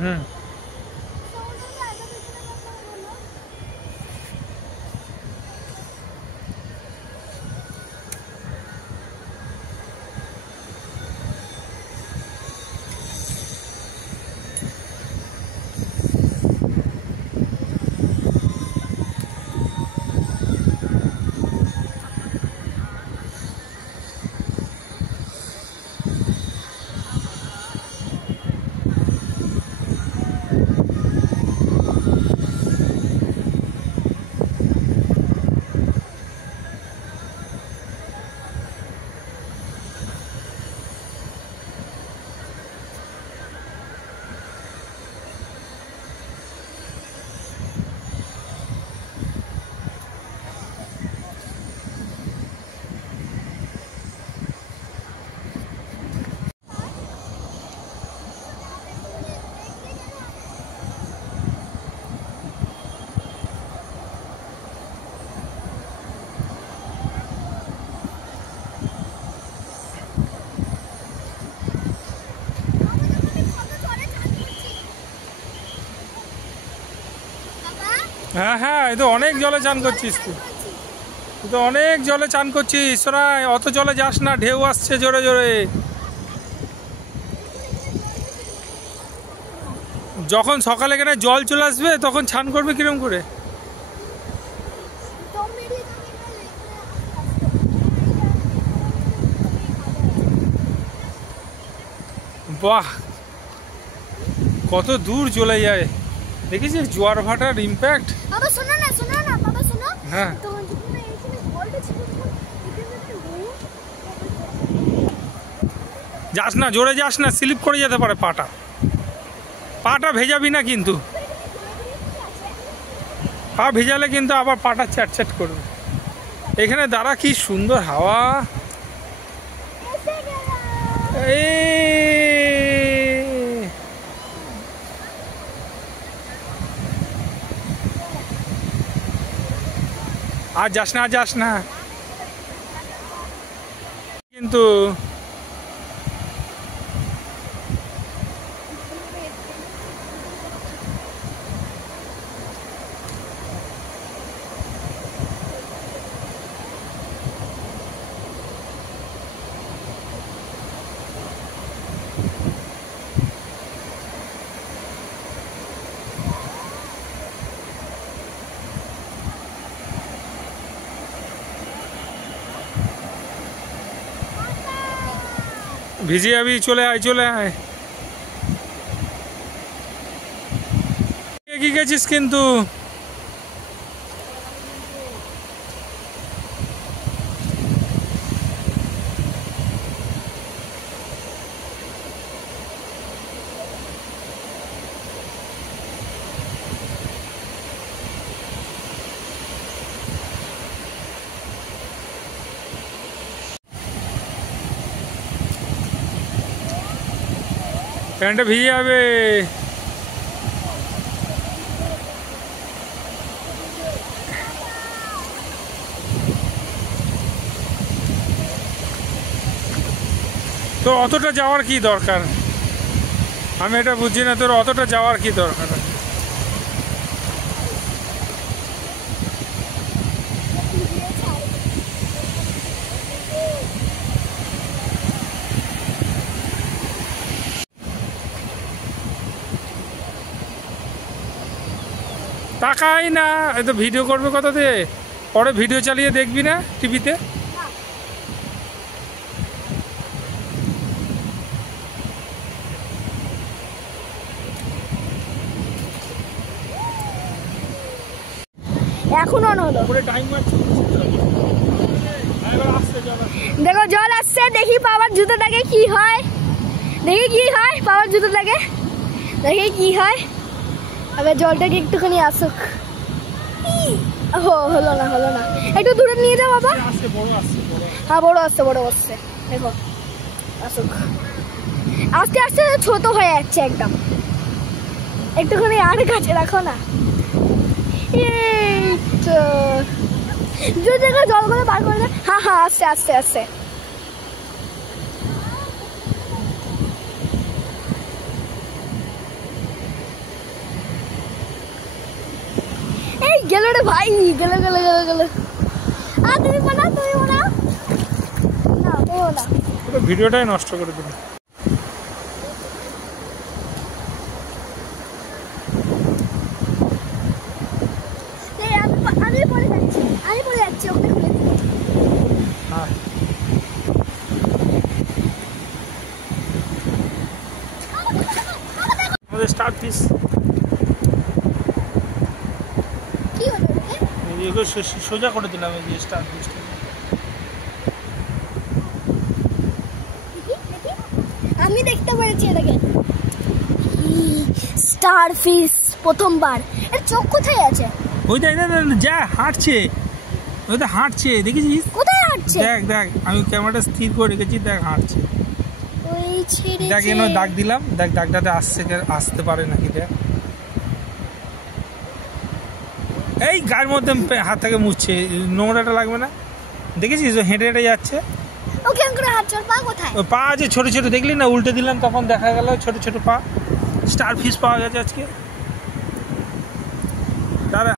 হুম। হ্যাঁ হ্যাঁ, এই তো অনেক জলে চান করছিস তুই, তো অনেক জলে চান করছিস। তোরা অত জলে যাস না, ঢেউ আসছে জোরে জোরে। যখন সকালে এখানে জল চলে আসবে তখন ছান করবে কিরম করে? বাহ, কত দূর চলে যায় দেখেছিস জোয়ার ভাটার ইম্প্যাক্ট। বাবা শোনো না, শোনো না বাবা, শোনো। হ্যাঁ, তো এখানে জলটা ছিল, যাস না, জোরে যাস না, স্লিপ করে যেতে পারে পাটা। পাটা ভেজাবি না কিন্তু, পা ভেজালে কিন্তু আবার পাটা চ্যাট করবে। এখানে দাঁড়া, কি সুন্দর হাওয়া। আর যাস না, যাস না কিন্তু। ভিজে যাবি, চলে আয় চলে আয়। এগিয়ে গেছিস কিন্তু। প্যান্টটা ভিজে যাবে। তোর অতটা যাওয়ার কি দরকার? আমি এটা বুঝছি না, তোর অতটা যাওয়ার কি দরকার? তাকাই না, এ তো ভিডিও করবে কথা দিয়ে, পরে ভিডিও চালিয়ে দেখবি না টিভিতে। এখন অন হলো। দেখো জল আসছে, দেখি পাওয়ার জুতোটাকে কি হয়, দেখি কি হয় পাওয়ার জুতোটাকে, দেখি কি হয়। আবার জলটাকে একটুখানি আসুক। হলো না, হলো না, একটু দূরে নিয়ে যাও বাবা। হ্যাঁ বড় আসছে, বড় আসছে, দেখো আসুক। আস্তে আস্তে ছোট হয়ে যাচ্ছে একদম, একটুখানি আর কাছে রাখো না। এই তো জলগুলো বার করে দে। হ্যাঁ হ্যাঁ, আস্তে আস্তে আস্তে। গেল রে ভাই, গেল গেল গেল গেল। তুমি বানাও, তুমি বানাও না, ও না, পুরো ভিডিওটাই নষ্ট করে দিল। আমি পরে যাচ্ছি, আমি পরে যাচ্ছি, ওকে খুলে দিই। হ্যাঁ আমাদের স্টার ফিস কি হলো ওকে? সোজা করে দিলাম এই যে স্টার ফিসটা। আমি দেখতে পেরেছি এটাকে, স্টার ফিশ প্রথমবার। এর চোখ কোথায় আছে? ওই দেখ যা হাঁটছে, ওই তো হাঁটছে, দেখেছিস? কোথায় হাঁটছে? দেখ দেখ, আমি ক্যামেরাটা স্থির করে রেখেছি, দেখ হাঁটছে। ওই ছেড়ে দেখ এখানে দাগ দিলাম, দেখ দাগটাতে আসতে পারে নাকি দেখ। এই গায়ের মধ্যে হাত থেকে মুছছে, নোংরাটা লাগবে না? দেখেছিস ও হেঁটে হেঁটে যাচ্ছে। ওকে করে হাঁটছে, ওর পা কোথায়? ওই পা আছে ছোট ছোট, দেখলি না? উল্টে দিলাম তখন দেখা গেল ছোট ছোট পা। স্টার ফিশ পাওয়া গেছে আজকে।